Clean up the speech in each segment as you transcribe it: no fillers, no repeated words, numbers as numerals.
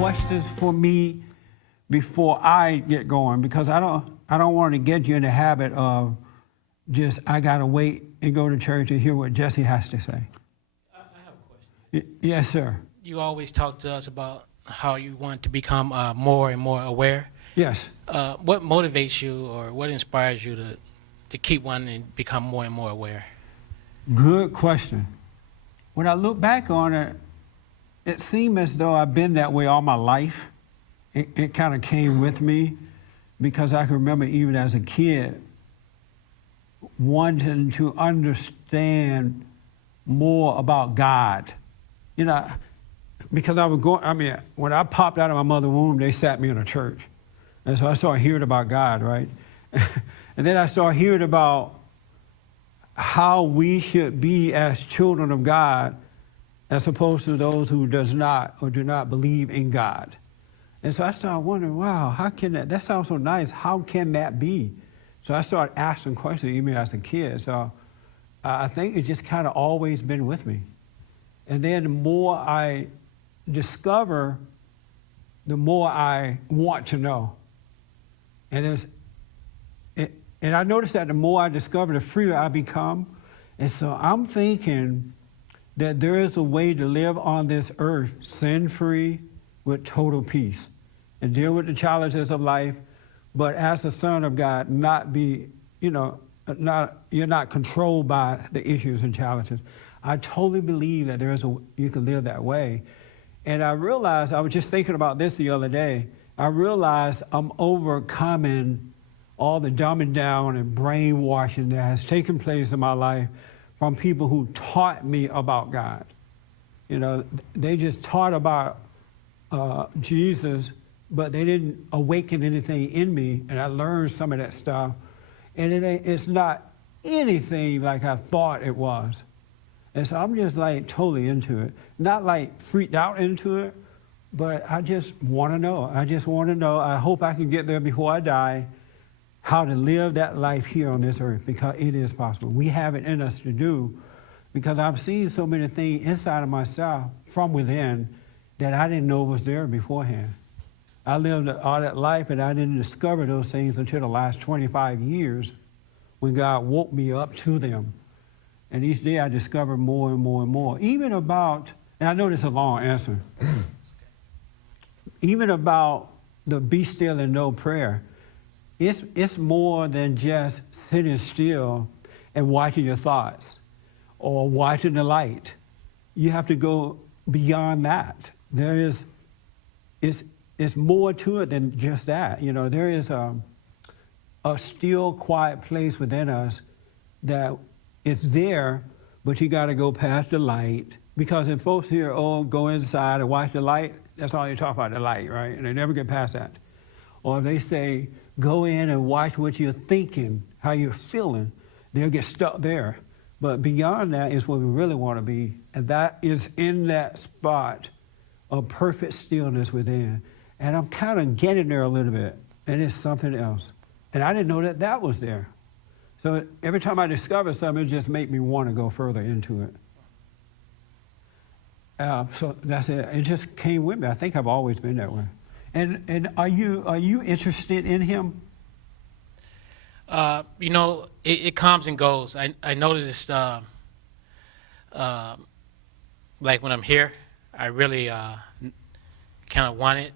questions for me before I get going, because I don't want to get you in the habit of just I gotta wait and go to church to hear what Jesse has to say. I have a question. Yes, sir. You always talk to us about how you want to become more and more aware. Yes. What motivates you, or what inspires you to keep wanting to become more and more aware? Good question. When I look back on it, it seemed as though I've been that way all my life. It kind of came with me, because I can remember even as a kid wanting to understand more about God. You know, because when I popped out of my mother's womb, they sat me in a church. And so I started hearing about God, right? And then I started hearing about how we should be as children of God, as opposed to those who does not or do not believe in God. And so I started wondering, wow, how can that sounds so nice. How can that be? So I started asking questions even as a kid. So I think it just kind of always been with me. And then the more I discover, the more I want to know. And I noticed that the more I discover, the freer I become. And so I'm thinking that there is a way to live on this earth sin-free with total peace and deal with the challenges of life, but as a son of God, not be, you're not controlled by the issues and challenges. I totally believe that you can live that way. And I realized, I was just thinking about this the other day, I realized I'm overcoming all the dumbing down and brainwashing that has taken place in my life from people who taught me about God. You know, they just taught about Jesus, but they didn't awaken anything in me, and I learned some of that stuff. And it's not anything like I thought it was. And so I'm just like totally into it. Not like freaked out into it, but I just want to know. I just want to know. I hope I can get there before I die, how to live that life here on this earth, because it is possible. We have it in us to do, because I've seen so many things inside of myself from within that I didn't know was there beforehand. I lived all that life, and I didn't discover those things until the last 25 years when God woke me up to them. And each day I discovered more and more and more. Even about, and I know this is a long answer, even about the be still and know prayer. It's more than just sitting still and watching your thoughts or watching the light. You have to go beyond that. It's more to it than just that. You know, there is a still, quiet place within us that it's there, but you got to go past the light. Because if folks here, go inside and watch the light, that's all you talk about, the light, right? And they never get past that. Or if they say, go in and watch what you're thinking, how you're feeling, they'll get stuck there. But beyond that is where we really want to be. And that is in that spot of perfect stillness within. And I'm kind of getting there a little bit, and it's something else. And I didn't know that was there. So every time I discover something, it just makes me want to go further into it. So that's it. It just came with me. I think I've always been that way. And are you interested in him? It comes and goes. I noticed, like when I'm here, I really kind of want it.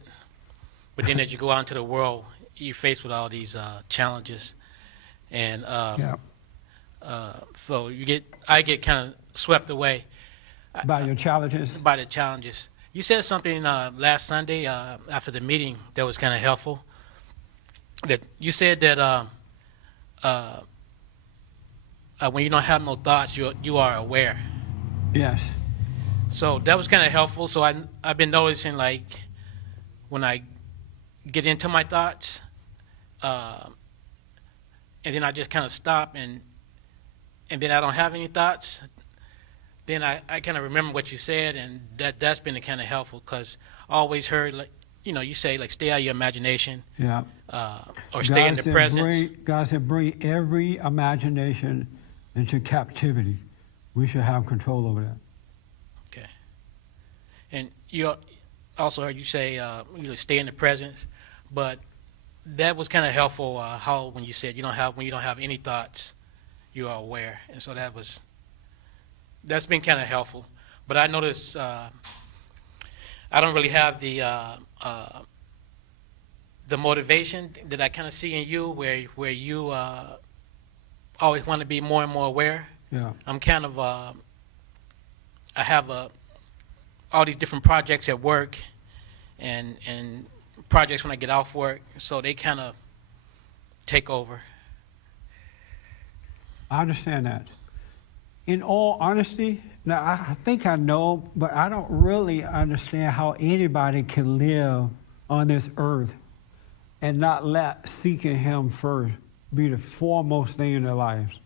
But then as you go out into the world, you're faced with all these challenges. And so I get kind of swept away. By your challenges? By the challenges. You said something last Sunday after the meeting that was kind of helpful. That you said that when you don't have no thoughts, you are aware. Yes. So that was kind of helpful. So I've been noticing, like, when I get into my thoughts, and then I just kind of stop, and then I don't have any thoughts, then I kind of remember what you said, and that's been kind of helpful, because I always heard, like, you say, like, stay out of your imagination. Yeah. Or stay in the presence. God said, bring every imagination into captivity. We should have control over that. Okay. And also heard you say stay in the presence, but that was kind of helpful. How when you said when you don't have any thoughts, you are aware, and so that's been kind of helpful. But I noticed I don't really have the motivation that I kind of see in you, where you always want to be more and more aware. Yeah. I'm kind of I have all these different projects at work, and projects when I get off work, so they kind of take over. I understand that. In all honesty, now I think I know, but I don't really understand how anybody can live on this earth and not let seeking Him first be the foremost thing in their lives.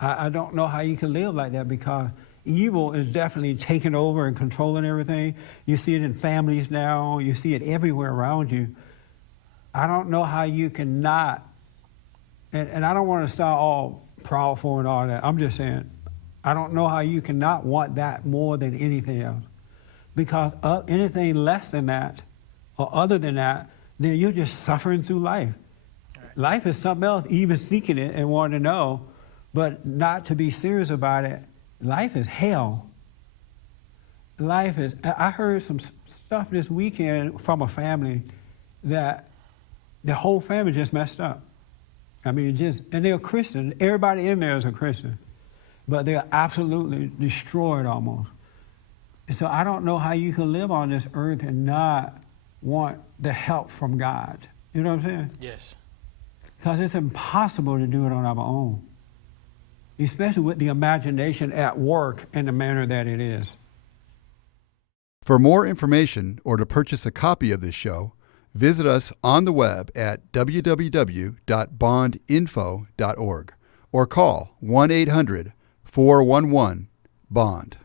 I don't know how you can live like that, because evil is definitely taking over and controlling everything. You see it in families now. You see it everywhere around you. I don't know how you can not, and I don't want to sound all proudful and all that. I'm just saying, I don't know how you cannot want that more than anything else. Because anything less than that or other than that, then you're just suffering through life. Right. Life is something else, even seeking it and wanting to know, but not to be serious about it. Life is hell. Life is, I heard some stuff this weekend from a family that the whole family just messed up. I mean, and they're Christian. Everybody in there is a Christian, but they're absolutely destroyed almost. And so I don't know how you can live on this earth and not want the help from God. You know what I'm saying? Yes. Because it's impossible to do it on our own, especially with the imagination at work in the manner that it is. For more information or to purchase a copy of this show, visit us on the web at www.bondinfo.org or call 1-800-411-BOND.